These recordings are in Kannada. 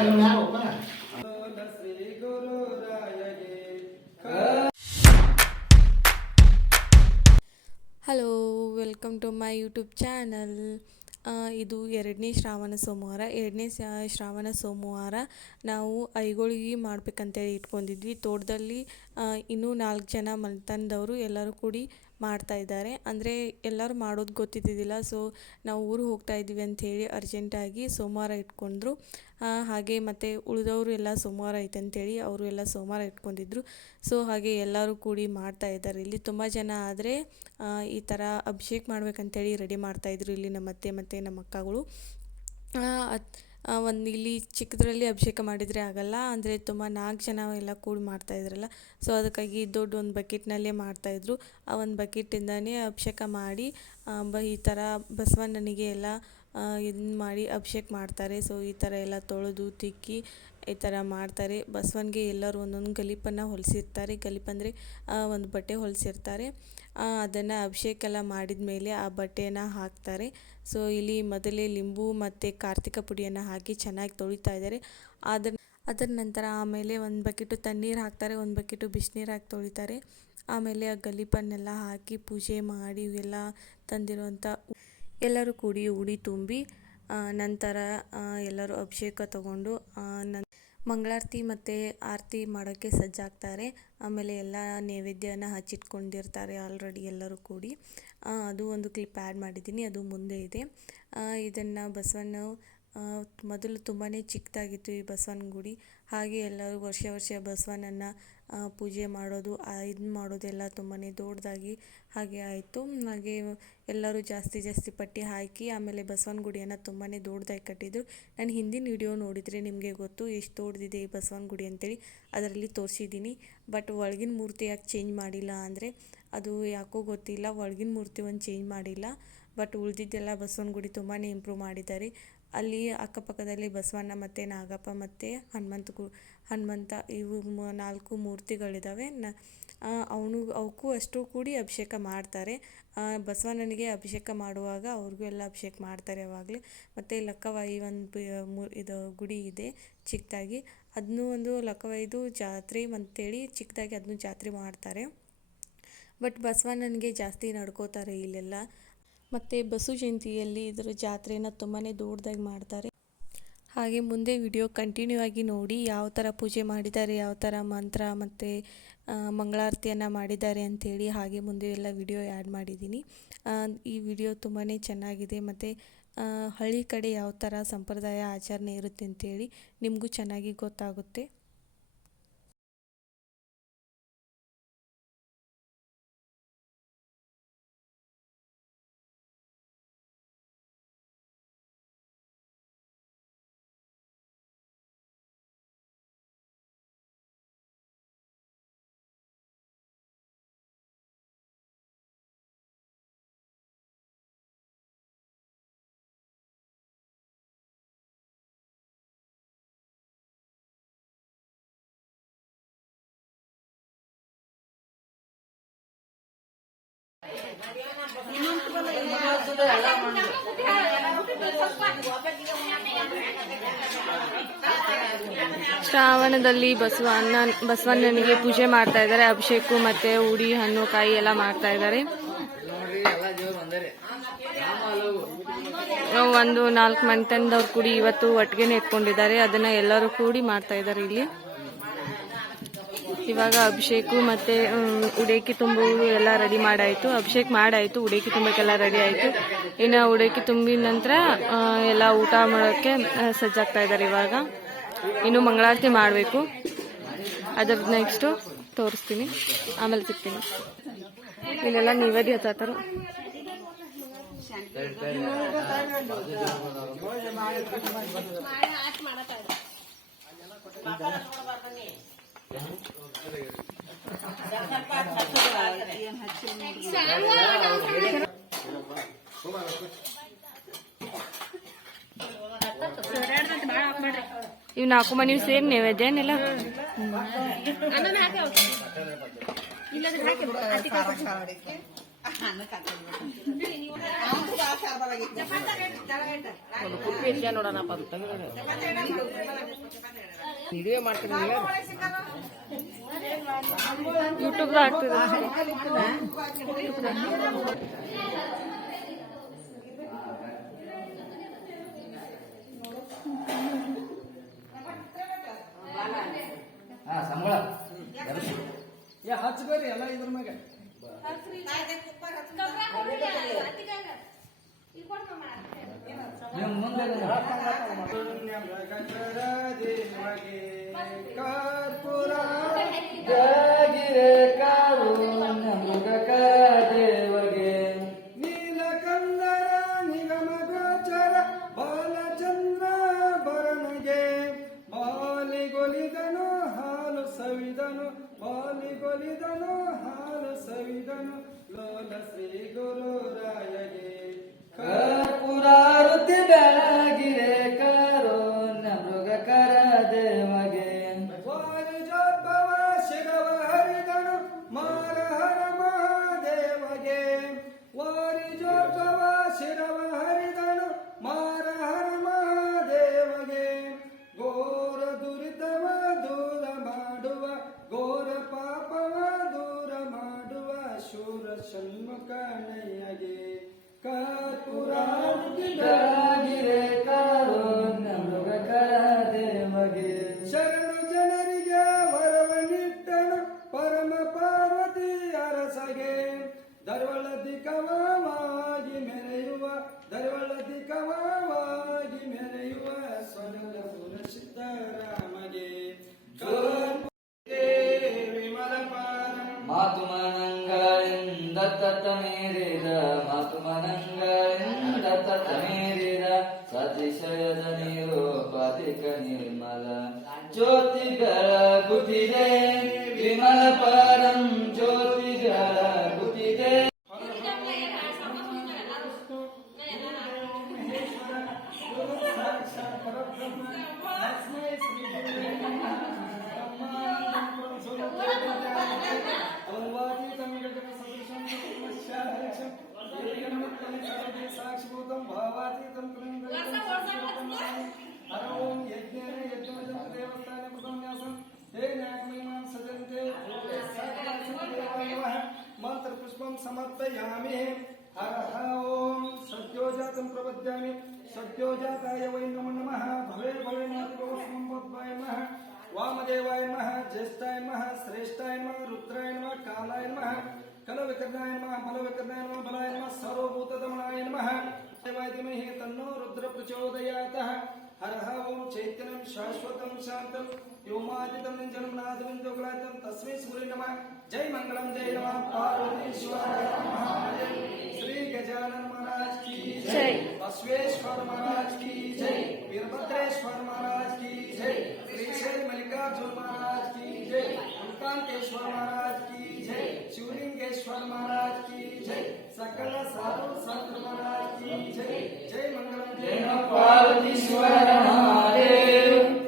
Hello, welcome to my YouTube channel. ಇದು ಎರಡನೇ ಶ್ರಾವಣ ಸೋಮವಾರ ನಾವು ಐಗೋಳಿಗೆ ಮಾಡ್ಬೇಕಂತೇಳಿ ಇಟ್ಕೊಂಡಿದ್ವಿ. ತೋಟದಲ್ಲಿ ಇನ್ನೂ 4 ಜನ ಮನೆತನದವರು ಎಲ್ಲರೂ ಕೂಡಿ ಮಾಡ್ತಾಯಿದ್ದಾರೆ. ಅಂದರೆ ಎಲ್ಲರೂ ಮಾಡೋದು ಗೊತ್ತಿದ್ದಿದ್ದಿಲ್ಲ. ಸೊ ನಾವು ಊರಿಗೆ ಹೋಗ್ತಾ ಇದ್ವಿ ಅಂಥೇಳಿ ಅರ್ಜೆಂಟಾಗಿ ಸೋಮವಾರ ಇಟ್ಕೊಂಡ್ರು. ಹಾಗೆ ಮತ್ತು ಉಳಿದವರು ಎಲ್ಲ ಸೋಮವಾರ ಐತೆ ಅಂಥೇಳಿ ಅವರು ಎಲ್ಲ ಸೋಮವಾರ ಇಟ್ಕೊಂಡಿದ್ರು. ಸೊ ಹಾಗೆ ಎಲ್ಲರೂ ಕೂಡಿ ಮಾಡ್ತಾಯಿದ್ದಾರೆ. ಇಲ್ಲಿ ತುಂಬ ಜನ ಆದರೆ ಈ ಥರ ಅಭಿಷೇಕ ಮಾಡ್ಬೇಕಂತೇಳಿ ರೆಡಿ ಮಾಡ್ತಾಯಿದ್ರು ಇಲ್ಲಿ ನಮ್ಮ ಅತ್ತೆ ಮತ್ತು ನಮ್ಮ ಅಕ್ಕಗಳು. ಇಲ್ಲಿ ಚಿಕ್ಕದ್ರಲ್ಲಿ ಅಭಿಷೇಕ ಮಾಡಿದರೆ ಆಗಲ್ಲ, ಅಂದರೆ ತುಂಬ 4 ಜನ ಎಲ್ಲ ಕೂಡಿ ಮಾಡ್ತಾಯಿದ್ರಲ್ಲ. ಸೊ ಅದಕ್ಕಾಗಿ ದೊಡ್ಡ ಒಂದು ಬಕೆಟ್ನಲ್ಲೇ ಮಾಡ್ತಾಯಿದ್ರು. ಆ ಒಂದು ಬಕೆಟಿಂದನೇ ಅಭಿಷೇಕ ಮಾಡಿ ಈ ಥರ ಬಸವಣ್ಣನಿಗೆ ಎಲ್ಲ ಇದನ್ನ ಮಾಡಿ ಅಭಿಷೇಕ ಮಾಡ್ತಾರೆ. ಸೊ ಈ ಥರ ಎಲ್ಲ ತೊಳೆದು ತಿಕ್ಕಿ ಈ ಥರ ಮಾಡ್ತಾರೆ. ಬಸವನಿಗೆ ಎಲ್ಲರೂ ಒಂದೊಂದು ಗಲಿಪನ್ನು ಹೊಲಿಸಿರ್ತಾರೆ. ಗಲಿಪಂದರೆ ಒಂದು ಬಟ್ಟೆ ಹೊಲಿಸಿರ್ತಾರೆ. ಅದನ್ನು ಅಭಿಷೇಕ ಎಲ್ಲ ಮಾಡಿದ ಮೇಲೆ ಆ ಬಟ್ಟೆಯನ್ನು ಹಾಕ್ತಾರೆ. ಸೊ ಇಲ್ಲಿ ಮೊದಲೇ ಲಿಂಬು ಮತ್ತು ಕಾರ್ತಿಕ ಪುಡಿಯನ್ನು ಹಾಕಿ ಚೆನ್ನಾಗಿ ತೊಳಿತಾ ಇದ್ದಾರೆ. ಅದರ ನಂತರ ಆಮೇಲೆ ಒಂದು ಬಕೆಟು ತಣ್ಣೀರು ಹಾಕ್ತಾರೆ, ಒಂದು ಬಕೆಟು ಬಿಸಿನೀರು ಹಾಕಿ ತೊಳಿತಾರೆ. ಆಮೇಲೆ ಆ ಗಲಿಪನ್ನೆಲ್ಲ ಹಾಕಿ ಪೂಜೆ ಮಾಡಿ ಎಲ್ಲ ತಂದಿರುವಂಥ ಎಲ್ಲರೂ ಕೂಡಿ ಉಡಿ ತುಂಬಿ ನಂತರ ಎಲ್ಲರೂ ಅಭಿಷೇಕ ತಗೊಂಡು ಮಂಗಳಾರತಿ ಮತ್ತು ಆರತಿ ಮಾಡೋಕ್ಕೆ ಸಜ್ಜಾಗ್ತಾರೆ. ಆಮೇಲೆ ಎಲ್ಲ ನೈವೇದ್ಯನ ಹಚ್ಚಿಟ್ಕೊಂಡಿರ್ತಾರೆ ಆಲ್ರೆಡಿ ಎಲ್ಲರೂ ಕೂಡಿ. ಅದು ಒಂದು ಕ್ಲಿಪ್ ಆ್ಯಡ್ ಮಾಡಿದ್ದೀನಿ, ಅದು ಮುಂದೆ ಇದೆ. ಇದನ್ನು ಬಸವಣ್ಣ ಮೊದಲು ತುಂಬಾ ಚಿಕ್ಕದಾಗಿತ್ತು ಈ ಬಸವನ ಗುಡಿ. ಹಾಗೆ ಎಲ್ಲರೂ ವರ್ಷ ಬಸವನನ್ನು ಪೂಜೆ ಮಾಡೋದು ಇದನ್ನ ಮಾಡೋದೆಲ್ಲ ತುಂಬಾ ದೊಡ್ಡದಾಗಿ ಹಾಗೆ ಆಯಿತು. ಹಾಗೆ ಎಲ್ಲರೂ ಜಾಸ್ತಿ ಪಟ್ಟಿ ಹಾಕಿ ಆಮೇಲೆ ಬಸವನ ಗುಡಿಯನ್ನು ತುಂಬಾ ದೊಡ್ಡದಾಗಿ ಕಟ್ಟಿದ್ರು. ನಾನು ಹಿಂದಿನ ವಿಡಿಯೋ ನೋಡಿದರೆ ನಿಮಗೆ ಗೊತ್ತು ಎಷ್ಟು ದೊಡ್ಡದಿದೆ ಈ ಬಸವನ ಗುಡಿ ಅಂತೇಳಿ, ಅದರಲ್ಲಿ ತೋರಿಸಿದ್ದೀನಿ. ಬಟ್ ಒಳಗಿನ ಮೂರ್ತಿ ಯಾಕೆ ಚೇಂಜ್ ಮಾಡಿಲ್ಲ ಅಂದರೆ ಅದು ಯಾಕೋ ಗೊತ್ತಿಲ್ಲ, ಒಳಗಿನ ಮೂರ್ತಿ ಒಂದು ಚೇಂಜ್ ಮಾಡಿಲ್ಲ. ಬಟ್ ಉಳಿದಿದ್ದೆಲ್ಲ ಬಸವನ ಗುಡಿ ತುಂಬಾ ಇಂಪ್ರೂವ್ ಮಾಡಿದ್ದಾರೆ. ಅಲ್ಲಿ ಅಕ್ಕಪಕ್ಕದಲ್ಲಿ ಬಸವಣ್ಣ ಮತ್ತು ನಾಗಪ್ಪ ಮತ್ತು ಹನುಮಂತ ಇವು 4 ಮೂರ್ತಿಗಳಿದ್ದಾವೆ. ಅವಕ್ಕೂ ಅಷ್ಟು ಕೂಡಿ ಅಭಿಷೇಕ ಮಾಡ್ತಾರೆ. ಬಸವಣ್ಣನಿಗೆ ಅಭಿಷೇಕ ಮಾಡುವಾಗ ಅವ್ರಿಗೂ ಎಲ್ಲ ಅಭಿಷೇಕ ಮಾಡ್ತಾರೆ ಯಾವಾಗಲೇ. ಮತ್ತು ಲಕ್ಕವಾಯಿ ಇದು ಗುಡಿ ಇದೆ ಚಿಕ್ಕದಾಗಿ, ಅದನ್ನೂ ಒಂದು ಲಕ್ಕವಾಯಿದು ಜಾತ್ರೆ ಅಂತೇಳಿ ಚಿಕ್ಕದಾಗಿ ಅದನ್ನು ಜಾತ್ರೆ ಮಾಡ್ತಾರೆ. ಬಟ್ ಬಸವಣ್ಣನಿಗೆ ಜಾಸ್ತಿ ನಡ್ಕೋತಾರೆ ಇಲ್ಲೆಲ್ಲ. ಮತ್ತು ಬಸವ ಜಯಂತಿಯಲ್ಲಿ ಇದರ ಜಾತ್ರೆನ ತುಂಬಾ ದೊಡ್ಡದಾಗಿ ಮಾಡ್ತಾರೆ. ಹಾಗೆ ಮುಂದೆ ವಿಡಿಯೋ ಕಂಟಿನ್ಯೂ ಆಗಿ ನೋಡಿ ಯಾವ ಥರ ಪೂಜೆ ಮಾಡಿದ್ದಾರೆ, ಯಾವ ಥರ ಮಂತ್ರ ಮತ್ತು ಮಂಗಳಾರತಿಯನ್ನು ಮಾಡಿದ್ದಾರೆ ಅಂಥೇಳಿ. ಹಾಗೆ ಮುಂದೆ ಎಲ್ಲ ವಿಡಿಯೋ ಆ್ಯಡ್ ಮಾಡಿದ್ದೀನಿ. ಈ ವಿಡಿಯೋ ತುಂಬಾ ಚೆನ್ನಾಗಿದೆ. ಮತ್ತು ಹಳ್ಳಿ ಕಡೆ ಯಾವ ಥರ ಸಂಪ್ರದಾಯ ಆಚರಣೆ ಇರುತ್ತೆ ಅಂಥೇಳಿ ನಿಮಗೂ ಚೆನ್ನಾಗಿ ಗೊತ್ತಾಗುತ್ತೆ. ಶ್ರಾವಣದಲ್ಲಿ ಬಸವಣ್ಣನಿಗೆ ಪೂಜೆ ಮಾಡ್ತಾ ಇದ್ದಾರೆ. ಅಭಿಷೇಕ ಮತ್ತೆ ಉಡಿ ಹಣ್ಣು ಕಾಯಿ ಎಲ್ಲ ಮಾಡ್ತಾ ಇದ್ದಾರೆ. ಒಂದು 4 ಮನೆತನದವ್ರು ಕೂಡಿ ಇವತ್ತು ಒಟ್ಟಿಗೆ ಇಟ್ಕೊಂಡಿದ್ದಾರೆ. ಅದನ್ನ ಎಲ್ಲರೂ ಕೂಡಿ ಮಾಡ್ತಾ ಇದ್ದಾರೆ ಇಲ್ಲಿ. ಇವಾಗ ಅಭಿಷೇಕ ಮತ್ತು ಉಡೇಕಿ ತುಂಬುವುದು ಎಲ್ಲ ರೆಡಿ ಮಾಡಾಯಿತು. ಅಭಿಷೇಕ ಮಾಡಾಯಿತು, ಉಡೇಕಿ ತುಂಬಕ್ಕೆಲ್ಲ ರೆಡಿ ಆಯಿತು. ಇನ್ನು ಉಡೇಕಿ ತುಂಬಿದ ನಂತರ ಎಲ್ಲ ಊಟ ಮಾಡೋಕ್ಕೆ ಸಜ್ಜಾಗ್ತಾ ಇದ್ದಾರೆ. ಇವಾಗ ಇನ್ನು ಮಂಗಳಾರತಿ ಮಾಡಬೇಕು. ಅದ್ರ ನೆಕ್ಸ್ಟು ತೋರಿಸ್ತೀನಿ, ಆಮೇಲೆ ಸಿಗ್ತೀನಿ. ಇಲ್ಲೆಲ್ಲ ನೈವೇದ್ಯ ಹತ್ತಾರ. ಇವ್ 4 ಮನೆ ಸೇರಿ ನೈವೇದ್ಯ ಏನಿಲ್ಲ. ಒಂದು ಕುಪ್ಪಿ ಇಟ್ಟ ನೋಡೋಣಪ್ಪ ಅದು ತೆಗೆದ ವಿಡಿಯೋ ಮಾಡ್ತೀನಿ ಯೂಟ್ಯೂಬ್ ಆಗ್ತದೆ ಸಂಬಳ ಹಚ್ಬೇರಿ ಎಲ್ಲ ಇದ್ರ ಮ್ಯಾಗ ಮುಂದೆ ಕರ್ಪೂರ ದೇವಗೆ ನೀಲಕಂದರ ನಿಗಮ ಗೋಚರ ಬಾಲಚಂದ್ರ ಭರಣಿಗೆ ಬಾಲಿಗೊಲಿದನು ಹಾಲು ಸವಿದನು ಬಾಲಿಗೊಲಿದನು ಹಾಲು ಸವಿದನು ಲೋಲ ಶ್ರೀ ಗುರುರಾಯಗೆ ಕರ್ಪೂರಾರುತಿ ಬೆಳಗಿರೆ ಕಾರುಣ್ಯ ಮೃಗಕರ ದೇವಗೆ ವಾರಿಜೋದ್ಭವ ಶಿರವ ಹರಿದನು ಮಾರಹರ ಮಹಾದೇವಗೆ ವಾರಿಜೋದ್ಭವ ಶಿರವ ಹರಿದನು ಮಾರಹರ ಮಹಾದೇವಗೆ ಘೋರ ದುರಿತವ ದೂರ ಮಾಡುವ ಘೋರ ಪಾಪವ ದೂರ ಮಾಡುವ ಶೂರ ಷಣ್ಮುಖನಯ್ಯಗೆ ಕರ್ಪೂರಾರುತಿ ಬೆಳಗಿರೆ ಕಾರುಣ್ಯ ಮೃಗಕರ ದೇವಗೆ ಶರಣು ಜನರಿಗೆ ವರವನಿಟ್ಟನು ಪರಮ ಪಾರ್ವತಿ ಅರಸಗೆ ದರ್ವಳದಿ ಕವವಾಗಿ ಮೆರೆಯುವ ದರ್ವಳದಿ ಕವವಾಗಿ ಮೆರೆಯುವ ಸ್ವರ್ಗ ಪುರ ಸಿದ್ದರಾಮಗೆ ಮಾತು ಮನಂಗಳಿಂದ ತತ್ತ ಮೀರಿದ ಮಾತು ಮನಂಗಳಿಂದ ತತ್ತ ಮೀರಿದ ಸತಿಶಯದ ನಿರೂಪಧಿಕ ನಿರ್ಮಲ ಜ್ಯೋತಿ ಬೆಳಗುತ್ತಿದೆ ವಿಮಲ ಪರಂ ಜ್ಯೋತಿ ಬೆಳಗುತ್ತಿದೆ साक्षिभूतं भावातीतं हरओं यज्ञेन यज्ञोजं देवस्थाने कृतन्यासं हे नागमयिमां सजन्ते मंत्रपुष्पं समर्पयामि हरः ओं सद्योजातं प्रपद्यामि सद्योजाताय वै नमो नमः भवे भवेनातिभवस्मं वद्वाय नमः वामदेवाय नमः ज्येष्ठाय नमः श्रेष्ठाय नमः रुद्राय नमः कालाय नमः कलविकर्णाय नमः बलविकर्णाय नमः बलाय नमः सर्वभूतदमनाय नमः देवाय धीमहि तन्नो रुद्र प्रचोदयात् हरः ओं चैतन्यं शाश्वतं शान्तं व्योमादितं निरञ्जनं नादविन्दुगलायतं तस्मै सूर्य नमः जय मंगलम जय नमः पार्वतीश्वराय नमः श्री गजानन महाराज की जय बसवेश्वर महाराज की जय वीरभद्रेश्वर महाराज की जय श्री मल्लिकार्जुन महाराज की जय कांतेश्वर महाराज की जय शिवलिंगेश्वर महाराज की जय सकल साधु संत महाराज की जय जय मंगलम जय नमः पार्वतीश्वर महादेव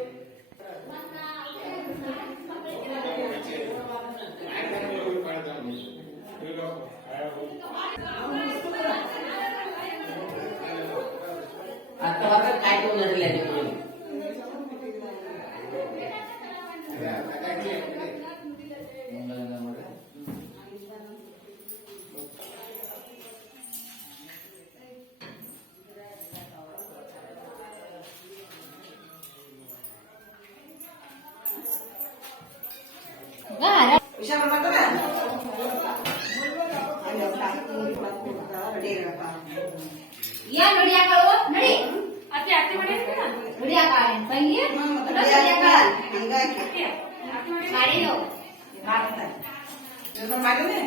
या बढ़िया करो नड़ी आते आते बढ़िया काल सही है बढ़िया काल मारी लो बात कर जो मालूम है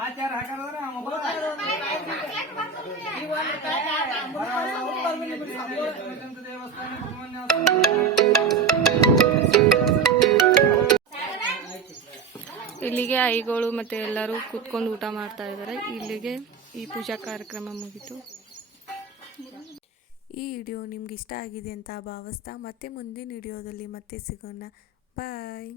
ಮಾಚಾರ ಹಾಕಾದ್ರೆ ಇಲ್ಲಿಗೆ ಐಗಳು ಮತ್ತು ಎಲ್ಲರೂ ಕೂತ್ಕೊಂಡು ಊಟ ಮಾಡ್ತಾ ಇದ್ದಾರೆ. ಇಲ್ಲಿಗೆ ಈ ಪೂಜಾ ಕಾರ್ಯಕ್ರಮ ಮುಗೀತು. ಈ ವಿಡಿಯೋ ನಿಮ್ಗೆ ಇಷ್ಟ ಆಗಿದೆ ಅಂತ ಭಾವಿಸ್ತಾ ಮತ್ತೆ ಮುಂದಿನ ವಿಡಿಯೋದಲ್ಲಿ ಮತ್ತೆ ಸಿಗೋಣ. ಬಾಯ್.